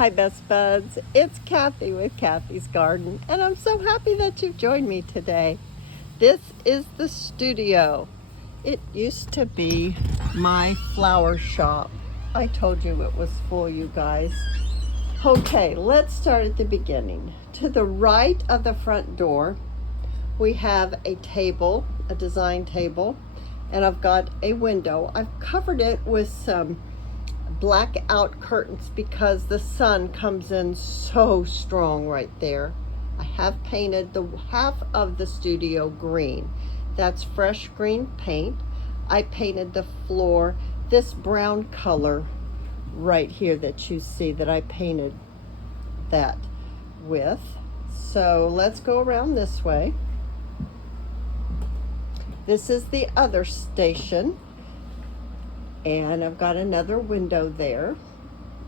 Hi, best buds. It's Kathy with Kathy's Garden, and I'm so happy that you've joined me today. This is the studio. It used to be my flower shop. I told you it was full, you guys. Okay, let's start at the beginning. To the right of the front door, we have a table, a design table, and I've got a window. I've covered it with some blackout curtains because the sun comes in so strong right there. I have painted the half of the studio green. That's fresh green paint. I painted the floor this brown color right here that you see that I painted that with. So let's go around this way. This is the other station. And I've got another window there.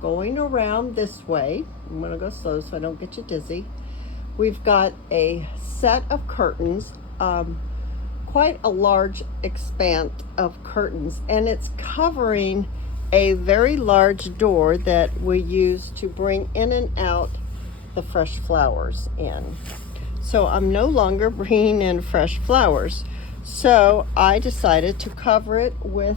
Going around this way, I'm gonna go slow so I don't get you dizzy. We've got a set of curtains, quite a large expanse of curtains, and it's covering a very large door that we use to bring in and out the fresh flowers in. So I'm no longer bringing in fresh flowers. So I decided to cover it with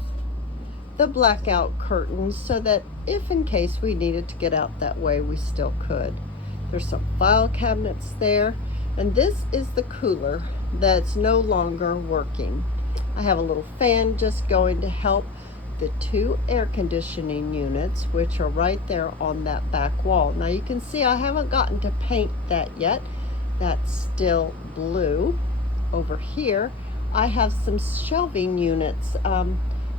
the blackout curtains so that if in case we needed to get out that way, we still could. There's some file cabinets there, and this is the cooler that's no longer working. I have a little fan just going to help the two air conditioning units, which are right there on that back wall. Now you can see I haven't gotten to paint that yet. That's still blue. Over here, I have some shelving units.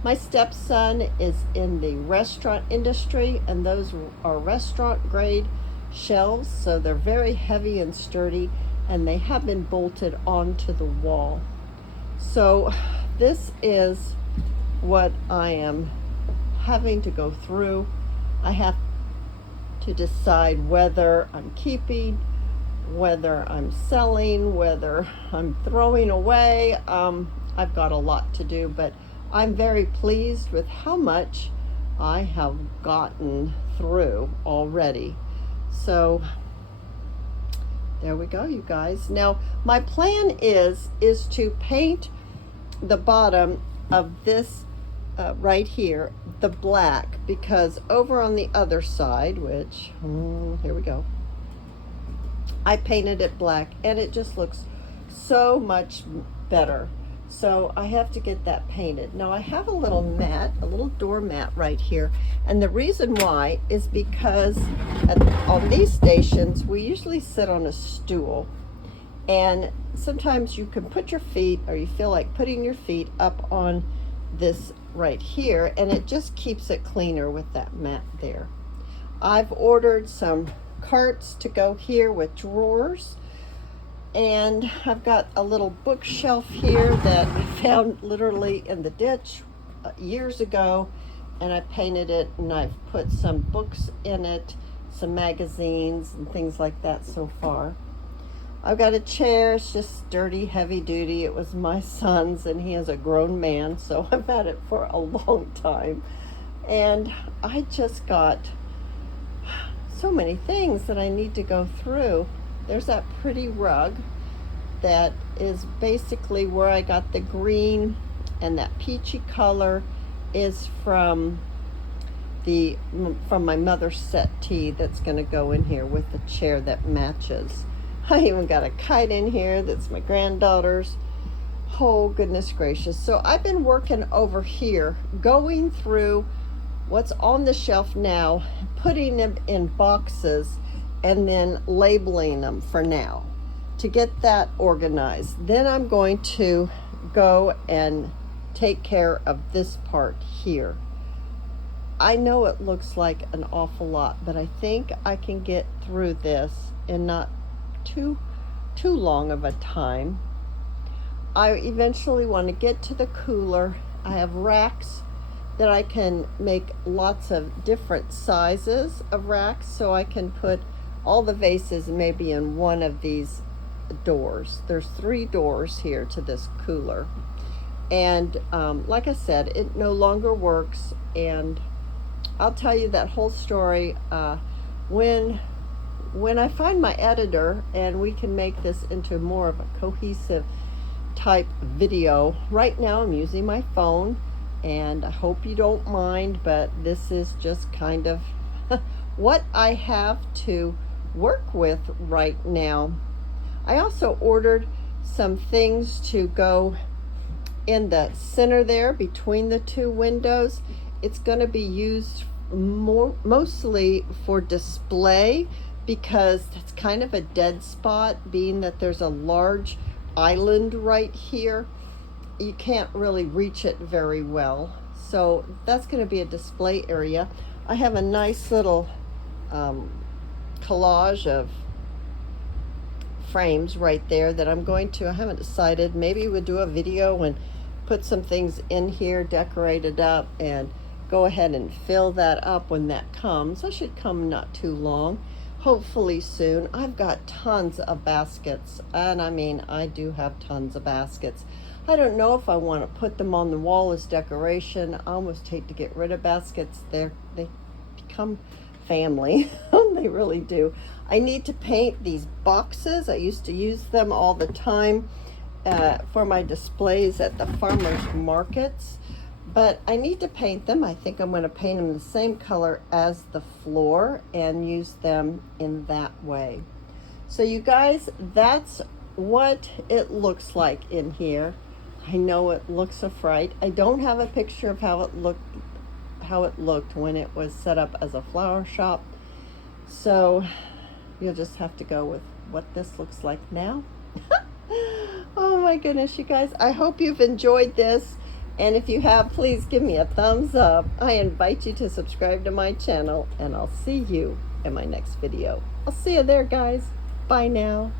My stepson is in the restaurant industry, and those are restaurant grade shelves, so they're very heavy and sturdy, and they have been bolted onto the wall. So this is what I am having to go through. I have to decide whether I'm keeping, whether I'm selling, whether I'm throwing away. I've got a lot to do, but I'm very pleased with how much I have gotten through already. So there we go, you guys. Now my plan is to paint the bottom of this right here the black, because over on the other side, which here we go, I painted it black and it just looks so much better. So I have to get that painted. Now I have a little mat, a little doormat right here. And the reason why is because on these stations, we usually sit on a stool. And sometimes you can put your feet, or you feel like putting your feet up on this right here, and it just keeps it cleaner with that mat there. I've ordered some carts to go here with drawers. And I've got a little bookshelf here that I found literally in the ditch years ago, and I painted it, and I've put some books in it, some magazines and things like that so far. I've got a chair. It's just sturdy, heavy duty. It was my son's, and he is a grown man, so I've had it for a long time. And I just got so many things that I need to go through. There's that pretty rug that is basically where I got the green, and that peachy color is from my mother's settee that's going to go in here with the chair that matches. I even got a kite in here that's my granddaughter's. Oh, goodness gracious. So I've been working over here, going through what's on the shelf now, putting them in boxes, and then labeling them for now to get that organized. Then I'm going to go and take care of this part here. I know it looks like an awful lot, but I think I can get through this in not too long of a time. I eventually want to get to the cooler. I have racks that I can make lots of different sizes of racks, so I can put all the vases maybe in one of these doors. There's 3 doors here to this cooler, and like I said, it no longer works. And I'll tell you that whole story when I find my editor and we can make this into more of a cohesive type video. Right now I'm using my phone, and I hope you don't mind, but this is just kind of what I have to work with right now. I also ordered some things to go in the center there between the two windows. It's going to be used mostly for display, because it's kind of a dead spot, being that there's a large island right here. You can't really reach it very well, so that's going to be a display area. I have a nice little collage of frames right there that I'm going to, I haven't decided, maybe we'll do a video and put some things in here, decorate it up, and go ahead and fill that up when that comes. That should come not too long, hopefully soon. I've got tons of baskets, and I mean, I do have tons of baskets. I don't know if I want to put them on the wall as decoration. I almost hate to get rid of baskets. They become family. They really do. I need to paint these boxes. I used to use them all the time for my displays at the farmers markets, but I need to paint them. I think I'm going to paint them the same color as the floor and use them in that way. So you guys, that's what it looks like in here. I know it looks a fright. I don't have a picture of how it looked when it was set up as a flower shop, so you'll just have to go with what this looks like now. Oh my goodness, you guys, I hope you've enjoyed this, and if you have, please give me a thumbs up. I invite you to subscribe to my channel, and I'll see you in my next video. I'll see you there, guys. Bye now.